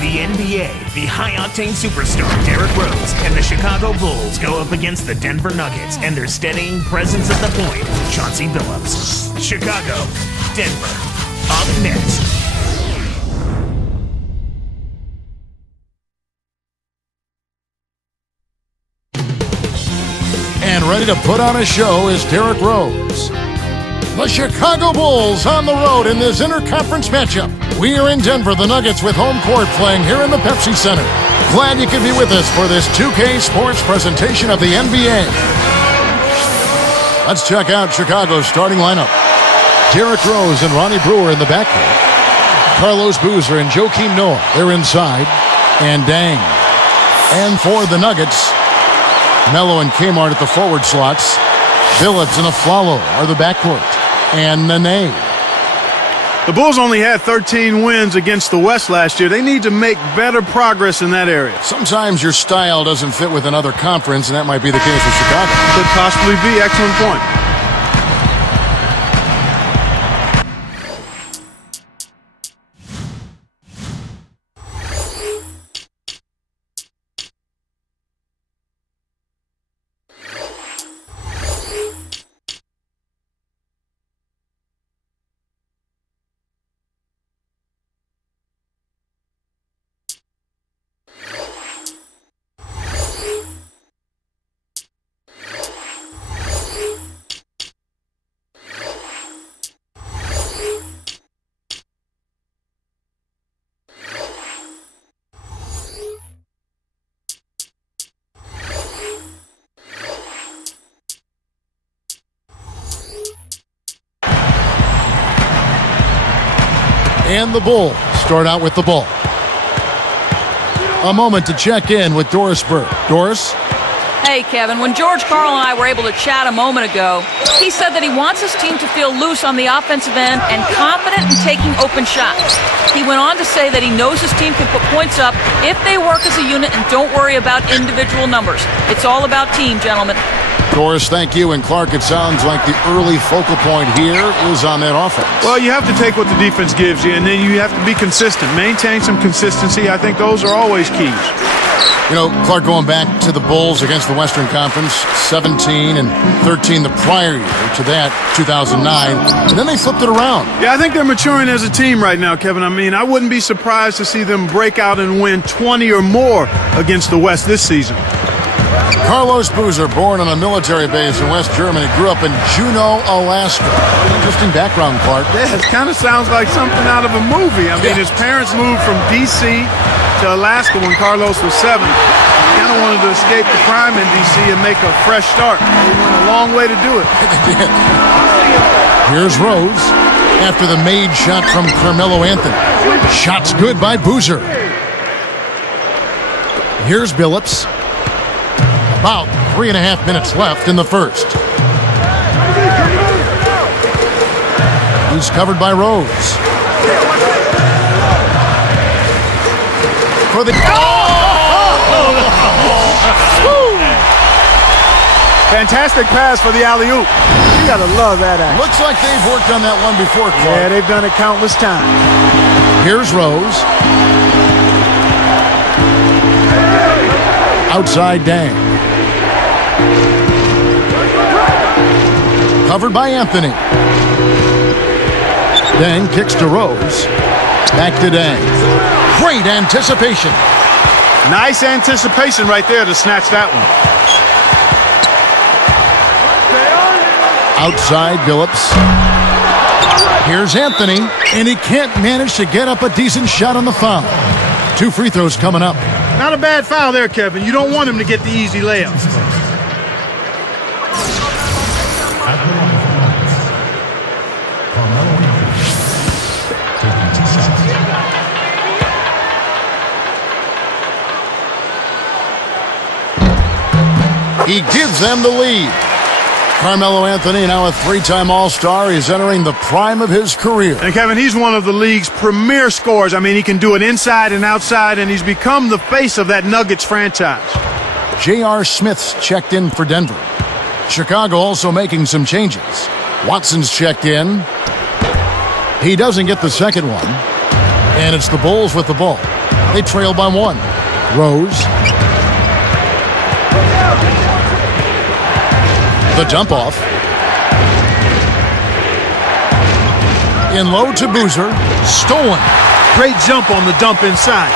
the NBA, the high-octane superstar Derrick Rose and the Chicago Bulls go up against the Denver Nuggets and their steadying presence at the point, Chauncey Billups. Chicago, Denver. Up next. And ready to put on a show is Derrick Rose. The Chicago Bulls on the road in this interconference matchup. We are in Denver, the Nuggets with home court playing here in the Pepsi Center. Glad you could be with us for this 2K Sports presentation of the NBA. Let's check out Chicago's starting lineup. Derrick Rose and Ronnie Brewer in the backcourt. Carlos Boozer and Joakim Noah, they're inside. And Dang. And for the Nuggets, Melo and Kmart at the forward slots. Billups and Aflalo are the backcourt. And Nene. The Bulls only had 13 wins against the West last year. They need to make better progress in that area. Sometimes your style doesn't fit with another conference, and that might be the case with Chicago. Could possibly be. Excellent point. And the Bulls start out with the ball. A moment to check in with Doris Burke. Doris? Hey, Kevin. When George Karl and I were able to chat a moment ago, he said that he wants his team to feel loose on the offensive end and confident in taking open shots. He went on to say that he knows his team can put points up if they work as a unit and don't worry about individual numbers. It's all about team, gentlemen. Doris, thank you. And Clark, it sounds like the early focal point here is on that offense. Well, you have to take what the defense gives you, and then you have to be consistent. Maintain some consistency. I think those are always keys. You know, Clark, going back to the Bulls against the Western Conference, 17 and 13 the prior year, to that, 2009, and then they flipped it around. Yeah, I think they're maturing as a team right now, Kevin. I mean, I wouldn't be surprised to see them break out and win 20 or more against the West this season. Carlos Boozer, born on a military base in West Germany, grew up in Juneau, Alaska. Interesting background, Clark. Yeah, it kind of sounds like something out of a movie. I mean, his parents moved from D.C. to Alaska when Carlos was 7. He kind of wanted to escape the crime in D.C. and make a fresh start. They went a long way to do it. They did. Here's Rose after the made shot from Carmelo Anthony. Shot's good by Boozer. Here's Billups. About 3.5 minutes left in the first. He's covered by Rose. For the... Fantastic pass for the alley-oop. You gotta love that action. Looks like they've worked on that one before, Clark. Yeah, they've done it countless times. Here's Rose. Outside Dang. Covered by Anthony. Dang kicks to Rose. Back to Dang. Great anticipation. Nice anticipation right there to snatch that one. Outside Billups. Here's Anthony, and he can't manage to get up a decent shot on the foul. 2 free throws coming up. Not a bad foul there, Kevin. You don't want him to get the easy layup. He gives them the lead. Carmelo Anthony, now a 3-time All-Star, is entering the prime of his career. And, Kevin, he's one of the league's premier scorers. I mean, he can do it inside and outside, and he's become the face of that Nuggets franchise. J.R. Smith's checked in for Denver. Chicago also making some changes. Watson's checked in. He doesn't get the second one. And it's the Bulls with the ball. They trail by 1. Rose. The dump off. In low to Boozer. Stolen. Great jump on the dump inside.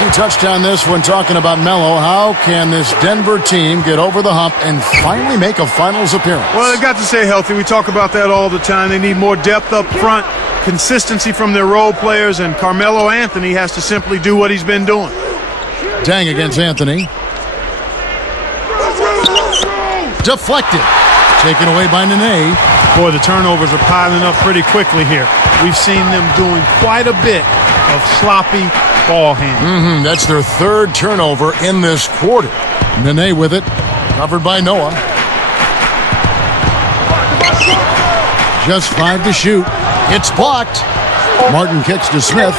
You touched on this when talking about Melo. How can this Denver team get over the hump and finally make a finals appearance? Well, they've got to stay healthy. We talk about that all the time. They need more depth up front, consistency from their role players, and Carmelo Anthony has to simply do what he's been doing. Dang against Anthony. Deflected. Taken away by Nene. Boy, the turnovers are piling up pretty quickly here. We've seen them doing quite a bit of sloppy ball handling. That's their 3rd turnover in this quarter. Nene with it. Covered by Noah. Just 5 to shoot. It's blocked. Martin kicks to Smith.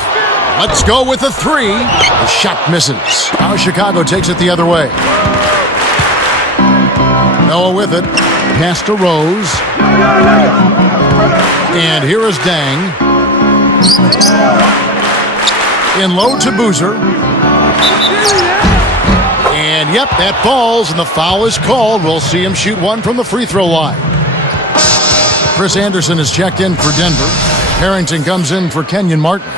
Let's go with a 3. The shot misses. Now Chicago takes it the other way. Noah with it. Pass to Rose. And here is Dang. In low to Boozer. And yep, that falls, and the foul is called. We'll see him shoot 1 from the free throw line. Chris Anderson is checked in for Denver. Harrington comes in for Kenyon Martin.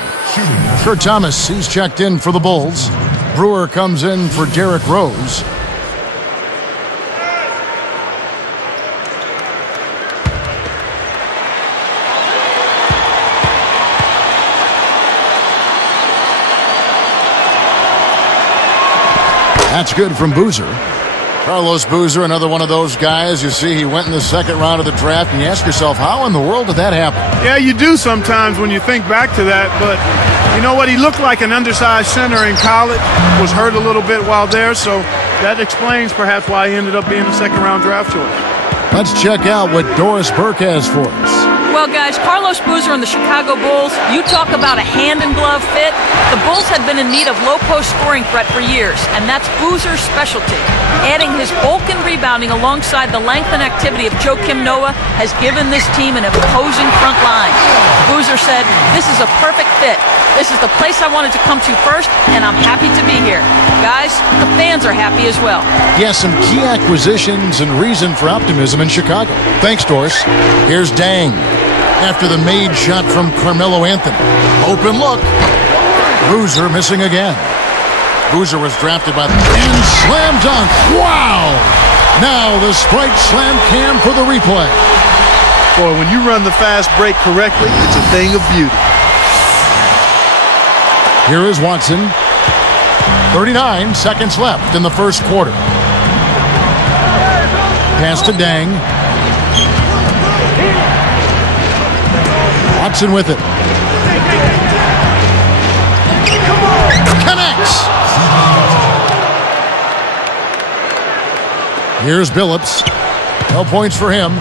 Kurt Thomas, he's checked in for the Bulls. Brewer comes in for Derrick Rose. That's good from Boozer. Carlos Boozer, another one of those guys. You see, he went in the 2nd round of the draft, and you ask yourself, how in the world did that happen? Yeah, you do sometimes when you think back to that, but you know what? He looked like an undersized center in college, was hurt a little bit while there, so that explains perhaps why he ended up being a 2nd round draft choice. Let's check out what Doris Burke has for us. Well, guys, Carlos Boozer and the Chicago Bulls, you talk about a hand-in-glove fit. The Bulls had been in need of low-post scoring threat for years, and that's Boozer's specialty. Adding his bulk and rebounding alongside the length and activity of Joakim Noah has given this team an imposing front line. Boozer said, "This is a perfect fit. This is the place I wanted to come to first, and I'm happy to be here." Guys, the fans are happy as well. Yeah, some key acquisitions and reason for optimism in Chicago. Thanks, Doris. Here's Dang. After the made shot from Carmelo Anthony. Open look. Boozer missing again. Boozer was drafted by the... And slam dunk. Wow! Now the Sprite Slam Cam for the replay. Boy, when you run the fast break correctly, it's a thing of beauty. Here is Watson. 39 seconds left in the 1st quarter. Pass to Dang. Watson with it. Connects. Here's Billups. No points for him.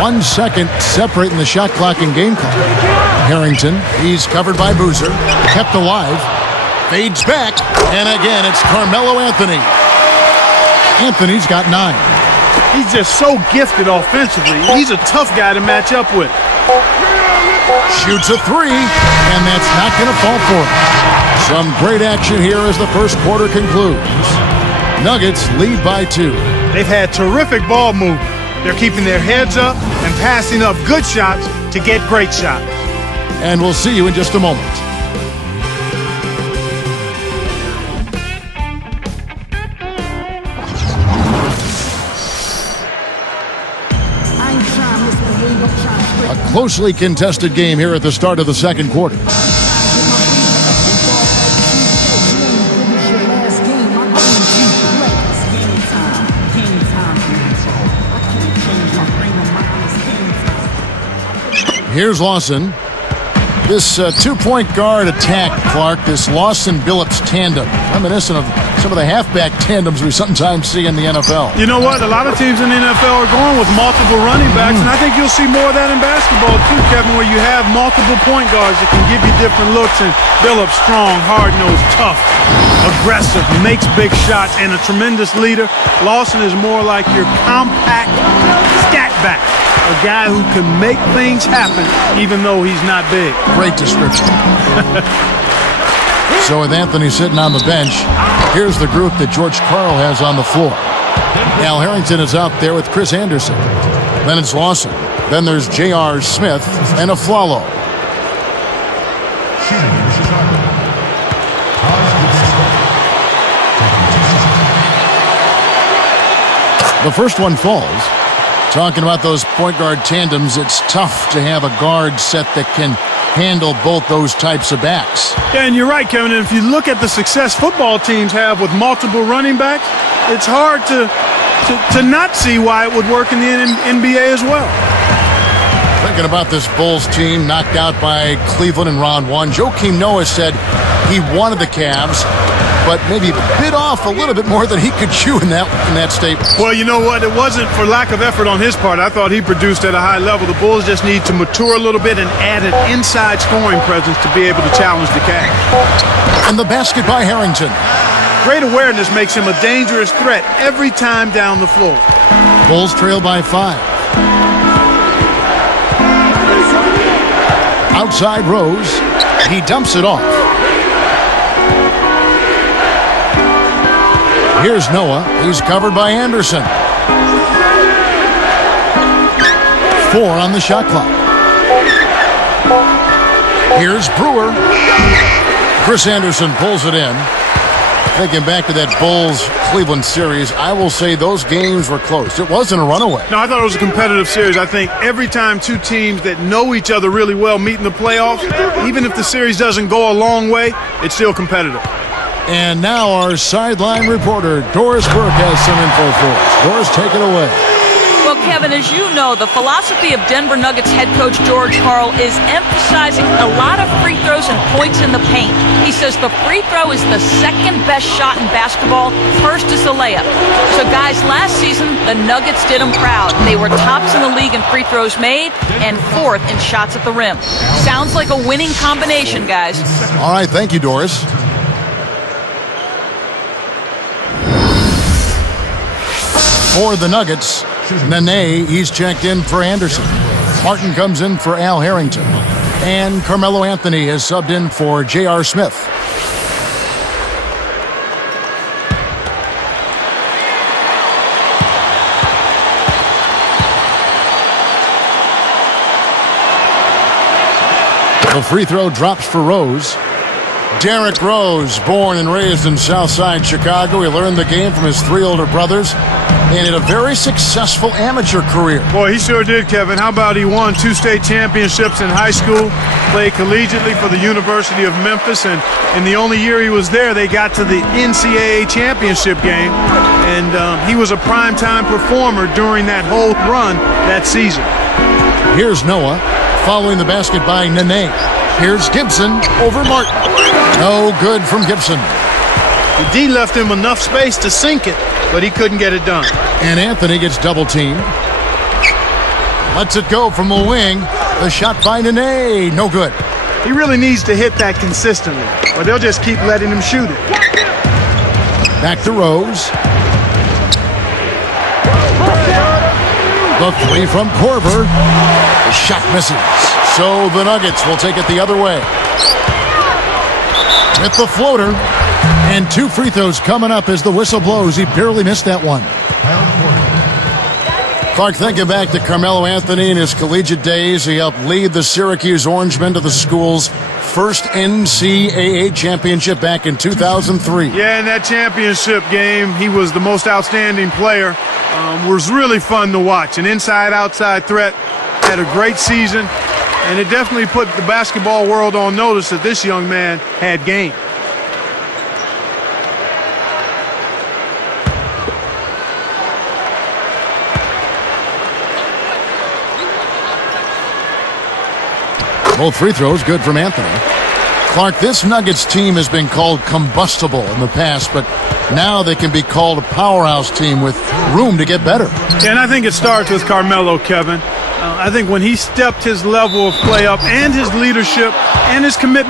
One second separating the shot clock and game clock. Harrington, he's covered by Boozer. Kept alive. Fades back, and again, it's Carmelo Anthony. Anthony's got 9. He's just so gifted offensively. He's a tough guy to match up with. Shoots a 3, and that's not going to fall for him. Some great action here as the 1st quarter concludes. Nuggets lead by 2. They've had terrific ball movement. They're keeping their heads up and passing up good shots to get great shots. And we'll see you in just a moment. A closely contested game here at the start of the 2nd quarter. Here's Lawson. This 2-point guard attack, Clark, this Lawson-Billups tandem, reminiscent of some of the halfback tandems we sometimes see in the NFL. You know what? A lot of teams in the NFL are going with multiple running backs, and I think you'll see more of that in basketball too, Kevin, where you have multiple point guards that can give you different looks. And Billups, strong, hard-nosed, tough, aggressive, makes big shots, and a tremendous leader. Lawson is more like your compact stat back, a guy who can make things happen even though he's not big. Great description. So with Anthony sitting on the bench, here's the group that George Karl has on the floor. Al Harrington is out there with Chris Anderson. Then it's Lawson. Then there's J.R. Smith and Aflalo. The first one falls. Talking about those point guard tandems, it's tough to have a guard set that can handle both those types of backs. Yeah, and you're right, Kevin. And if you look at the success football teams have with multiple running backs, it's hard to not see why it would work in the NBA as well. Thinking about this Bulls team knocked out by Cleveland in round one, Joakim Noah said he wanted the Cavs, but maybe bit off a little bit more than he could chew in that statement. Well, you know what? It wasn't for lack of effort on his part. I thought he produced at a high level. The Bulls just need to mature a little bit and add an inside scoring presence to be able to challenge the Cavs. And the basket by Harrington. Great awareness makes him a dangerous threat every time down the floor. Bulls trail by 5. Outside Rose. He dumps it off. Here's Noah. He's covered by Anderson. 4 on the shot clock. Here's Brewer. Chris Anderson pulls it in. Thinking back to that Bulls-Cleveland series, I will say those games were close. It wasn't a runaway. No, I thought it was a competitive series. I think every time two teams that know each other really well meet in the playoffs, even if the series doesn't go a long way, it's still competitive. And now our sideline reporter, Doris Burke, has some info for us. Doris, take it away. Well, Kevin, as you know, the philosophy of Denver Nuggets head coach George Karl is emphasizing a lot of free throws and points in the paint. He says the free throw is the second best shot in basketball. First is the layup. So, guys, last season, the Nuggets did them proud. They were tops in the league in free throws made and 4th in shots at the rim. Sounds like a winning combination, guys. All right, thank you, Doris. For the Nuggets, Nene, he's checked in for Anderson. Martin comes in for Al Harrington. And Carmelo Anthony has subbed in for J.R. Smith. The free throw drops for Rose. Derrick Rose, born and raised in Southside Chicago. He learned the game from his 3 older brothers and had a very successful amateur career. Boy, he sure did, Kevin. How about he won 2 state championships in high school, played collegiately for the University of Memphis, and in the only year he was there, they got to the NCAA championship game, and he was a primetime performer during that whole run that season. Here's Noah, following the basket by Nene. Here's Gibson over Martin. No good from Gibson. The D left him enough space to sink it, but he couldn't get it done. And Anthony gets double-teamed. Lets it go from the wing. The shot by Nene. No good. He really needs to hit that consistently, or they'll just keep letting him shoot it. Back to Rose. The 3 from Korver. The shot misses. So the Nuggets will take it the other way. With the floater. And 2 free throws coming up as the whistle blows. He barely missed that one. Clark, thinking back to Carmelo Anthony in his collegiate days, he helped lead the Syracuse Orangemen to the school's first NCAA championship back in 2003. Yeah, in that championship game, he was the most outstanding player. Was really fun to watch. An inside-outside threat. Had a great season. And it definitely put the basketball world on notice that this young man had game. Both free throws good from Anthony. Clark, this Nuggets team has been called combustible in the past, but now they can be called a powerhouse team with room to get better. And I think it starts with Carmelo, Kevin. I think when he stepped his level of play up and his leadership and his commitment